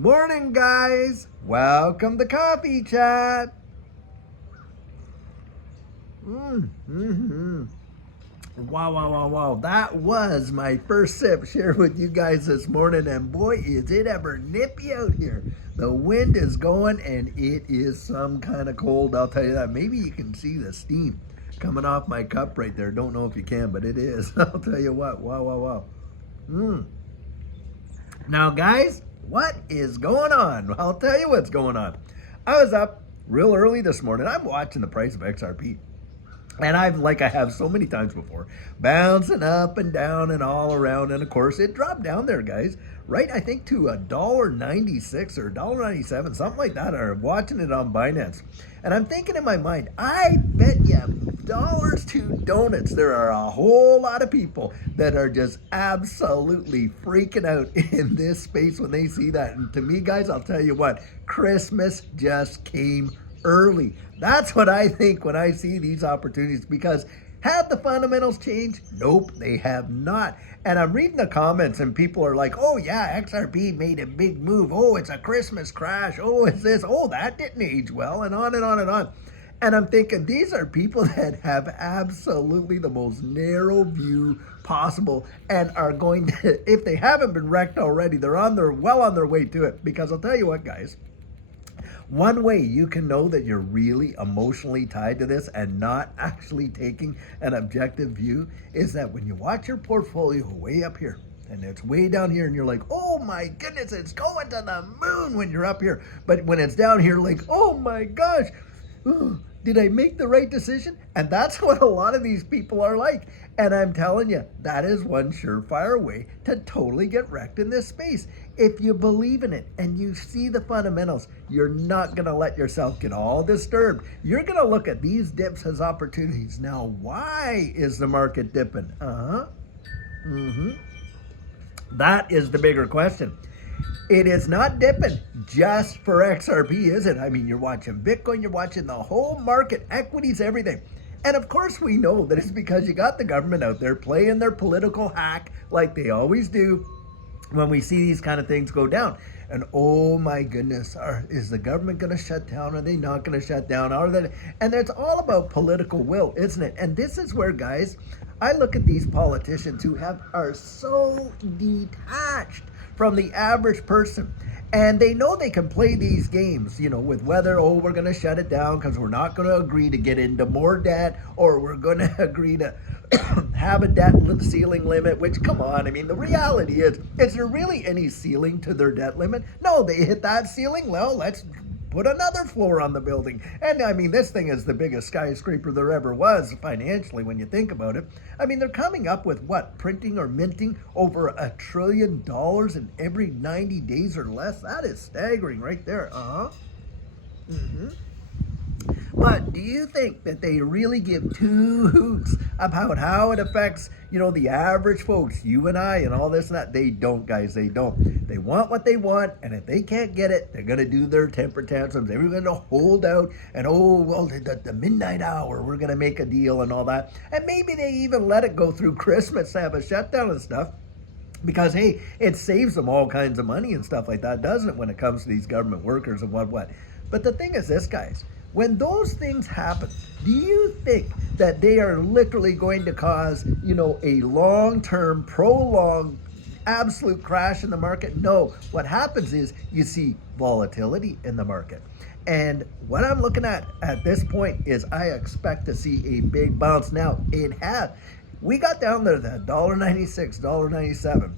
Morning, guys. Welcome to Coffee Chat. Wow. That was my first sip shared with you guys this morning, and boy, is it ever nippy out here. The wind is going, and it is some kind of cold, I'll tell you that. Maybe you can see the steam coming off my cup right there. Don't know if you can, but it is. I'll tell you what. Wow. Now, guys, what is going on? I'll tell you what's going on. I was up real early this morning. I'm watching the price of XRP. And like I have so many times before, bouncing up and down and all around. And of course, it dropped down there, guys, right? I think to $1.96 or $1.97, something like that. I'm watching it on Binance. And I'm thinking in my mind, I bet you dollars to donuts, there are a whole lot of people that are just absolutely freaking out in this space when they see that. And to me, guys, I'll tell you what, Christmas just came early. That's what I think when I see these opportunities, because have the fundamentals changed? Nope, they have not. And I'm reading the comments and people are like, oh yeah, XRP made a big move. Oh, it's a Christmas crash. Oh, it's this. Oh, that didn't age well, and on and on and on. And I'm thinking these are people that have absolutely the most narrow view possible and are going to, if they haven't been wrecked already, they're well on their way to it. Because I'll tell you what, guys, one way you can know that you're really emotionally tied to this and not actually taking an objective view is that when you watch your portfolio way up here and it's way down here and you're like, oh my goodness, it's going to the moon when you're up here. But when it's down here, like, oh my gosh, did I make the right decision? And that's what a lot of these people are like. And I'm telling you, that is one surefire way to totally get wrecked in this space. If you believe in it and you see the fundamentals, you're not going to let yourself get all disturbed. You're going to look at these dips as opportunities. Now, why is the market dipping? That is the bigger question. It is not dipping just for XRP, is it? I mean, you're watching Bitcoin, you're watching the whole market, equities, everything. And of course we know that it's because you got the government out there playing their political hack like they always do when we see these kind of things go down. And oh my goodness, is the government going to shut down? Are they not going to shut down? And it's all about political will, isn't it? And this is where, guys, I look at these politicians who are so detached from the average person. And they know they can play these games, with whether, we're going to shut it down because we're not going to agree to get into more debt, or we're going to agree to have a debt ceiling limit, which, come on, I mean, the reality is there really any ceiling to their debt limit? No, they hit that ceiling. Well, let's put another floor on the building. And I mean, this thing is the biggest skyscraper there ever was financially when you think about it. I mean, they're coming up with what? Printing or minting over $1 trillion in every 90 days or less. That is staggering right there. But do you think that they really give two hoots about how it affects, the average folks, you and I and all this and that? They don't, guys. They don't. They want what they want, and if they can't get it, they're going to do their temper tantrums. They're going to hold out and, the midnight hour, we're going to make a deal and all that. And maybe they even let it go through Christmas to have a shutdown and stuff. Because, hey, it saves them all kinds of money and stuff like that, doesn't it, when it comes to these government workers and what. But the thing is this, guys. When those things happen, do you think that they are literally going to cause, a long-term, prolonged, absolute crash in the market? No. What happens is you see volatility in the market. And what I'm looking at this point is I expect to see a big bounce. Now, we got down there to $1.96, $1.97.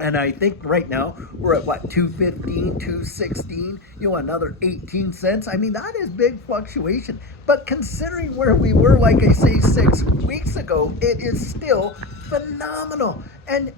And I think right now we're at what, 215, 216, another 18 cents. I mean, that is big fluctuation. But considering where we were, like I say, 6 weeks ago, it is still phenomenal. And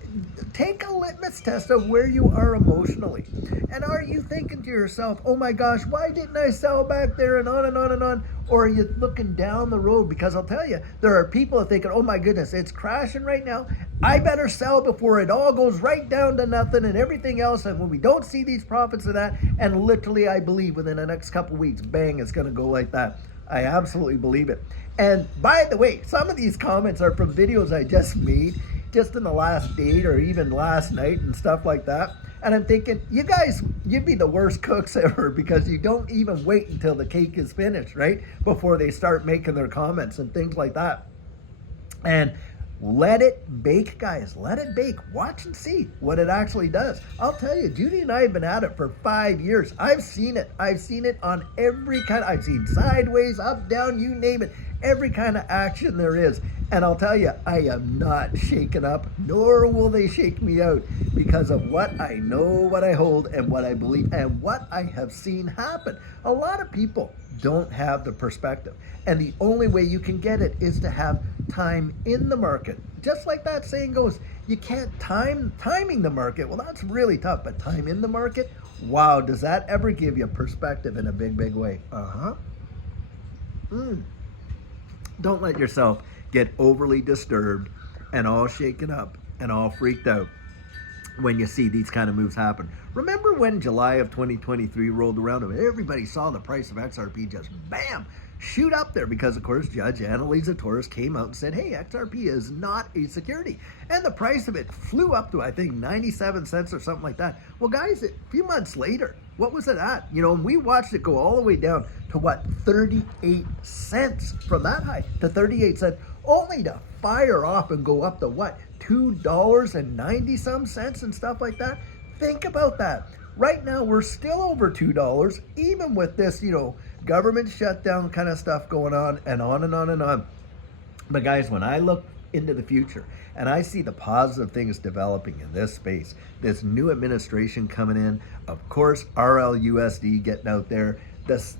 take a litmus test of where you are emotionally. And are you thinking to yourself, oh my gosh, why didn't I sell back there, and on and on and on? Or are you looking down the road? Because I'll tell you, there are people that thinking, oh my goodness, it's crashing right now. I better sell before it all goes right down to nothing and everything else. And when we don't see these profits of that, and literally I believe within the next couple weeks, bang, it's going to go like that. I absolutely believe it. And by the way, some of these comments are from videos I just made just in the last day or even last night and stuff like that. And I'm thinking, you guys, you'd be the worst cooks ever because you don't even wait until the cake is finished, right? Before they start making their comments and things like that. And let it bake, guys. Let it bake. Watch and see what it actually does. I'll tell you, Judy and I have been at it for 5 years. I've seen it. I've seen it on every kind. I've seen sideways, up, down, you name it. Every kind of action there is. And I'll tell you, I am not shaken up, nor will they shake me out because of what I know, what I hold, and what I believe, and what I have seen happen. A lot of people don't have the perspective. And the only way you can get it is to have time in the market. Just like that saying goes, you can't timing the market. Well, that's really tough, but time in the market, wow, does that ever give you perspective in a big, big way? Don't let yourself get overly disturbed and all shaken up and all freaked out when you see these kind of moves happen. Remember when July of 2023 rolled around and everybody saw the price of XRP just bam, shoot up there because, of course, Judge Annalisa Torres came out and said, hey, XRP is not a security. And the price of it flew up to, I think, 97 cents or something like that. Well, guys, a few months later, what was it at? You know, and we watched it go all the way down to what, 38 cents from that high to 38 cents, only to fire off and go up to what, $2.90 some cents and stuff like that. Think about that. Right now, we're still over $2, even with this, you know, government shutdown kind of stuff going on and on and on and on. But guys, when I look into the future and I see the positive things developing in this space, this new administration coming in, of course, RLUSD getting out there, this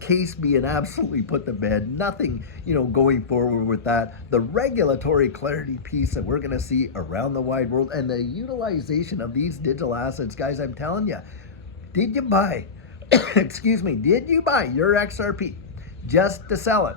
case being absolutely put to bed, nothing, you know, going forward with that, the regulatory clarity piece that we're going to see around the wide world, and the utilization of these digital assets. Guys, I'm telling you, did you buy excuse me, did you buy your XRP just to sell it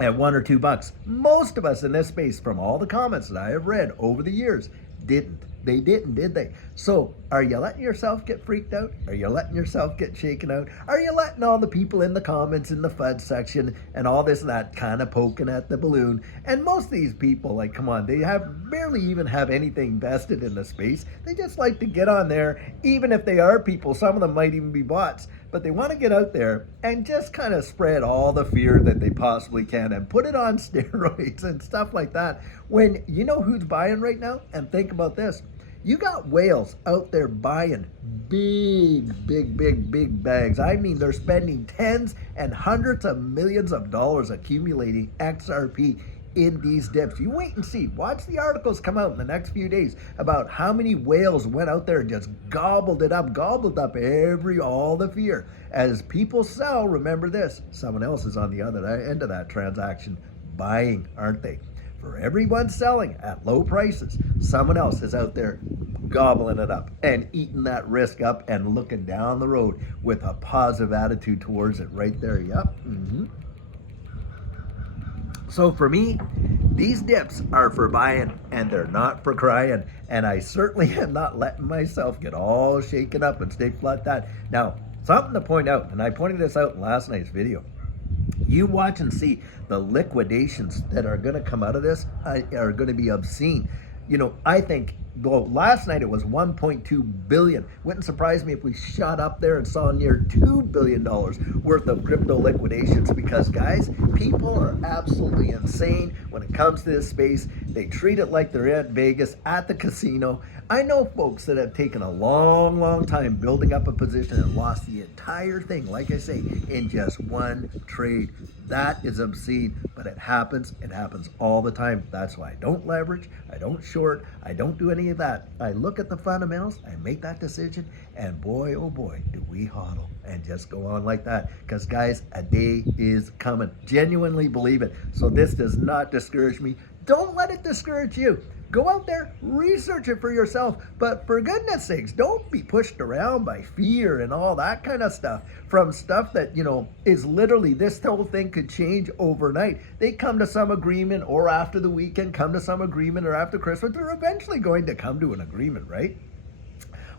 at $1 or $2? Most of us in this space, from all the comments that I have read over the years, didn't. They didn't, did they? So are you letting yourself get freaked out? Are you letting yourself get shaken out? Are you letting all the people in the comments in the FUD section and all this and that kind of poking at the balloon? And most of these people, like, come on, they barely even have anything vested in the space. They just like to get on there, even if they are people. Some of them might even be bots, but they want to get out there and just kind of spread all the fear that they possibly can and put it on steroids and stuff like that. When you know who's buying right now? And think about this. You got whales out there buying big bags. I mean, they're spending tens and hundreds of millions of dollars accumulating XRP in these dips. You wait and see. Watch the articles come out in the next few days about how many whales went out there and just gobbled up all the fear. As people sell, remember this, someone else is on the other end of that transaction buying, aren't they? For everyone selling at low prices, someone else is out there gobbling it up and eating that risk up and looking down the road with a positive attitude towards it right there. Yep. So for me, these dips are for buying and they're not for crying. And I certainly am not letting myself get all shaken up and stay flat that. Now, something to point out, and I pointed this out in last night's video. You watch and see the liquidations that are going to come out of this are going to be obscene. You know, I think, well, last night it was 1.2 billion. Wouldn't surprise me if we shot up there and saw near $2 billion worth of crypto liquidations because, guys, people are absolutely insane when it comes to this space. They treat it like they're at Vegas at the casino. I know folks that have taken a long time building up a position and lost the entire thing, like I say, in just one trade. That is obscene, but it happens. It happens all the time. That's why I don't leverage, I don't short, I don't do any of that. I look at the fundamentals, I make that decision, and boy, oh boy, do we hodl and just go on like that. Because, guys, a day is coming. Genuinely believe it. So this does not discourage me. Don't let it discourage you. Go out there, research it for yourself, but for goodness sakes, don't be pushed around by fear and all that kind of stuff from stuff that, you know, is literally, this whole thing could change overnight. They come to some agreement, or after the weekend come to some agreement, or after Christmas, they're eventually going to come to an agreement, right?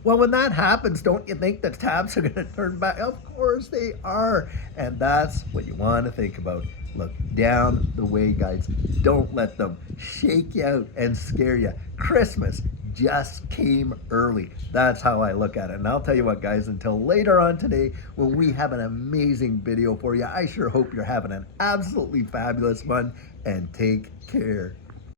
Well, when that happens, don't you think the tabs are going to turn back? Of course they are. And that's what you want to think about. Look down the way, guys. Don't let them shake you out and scare you. Christmas just came early. That's how I look at it. And I'll tell you what, guys, until later on today when we have an amazing video for you, I sure hope you're having an absolutely fabulous one, and take care.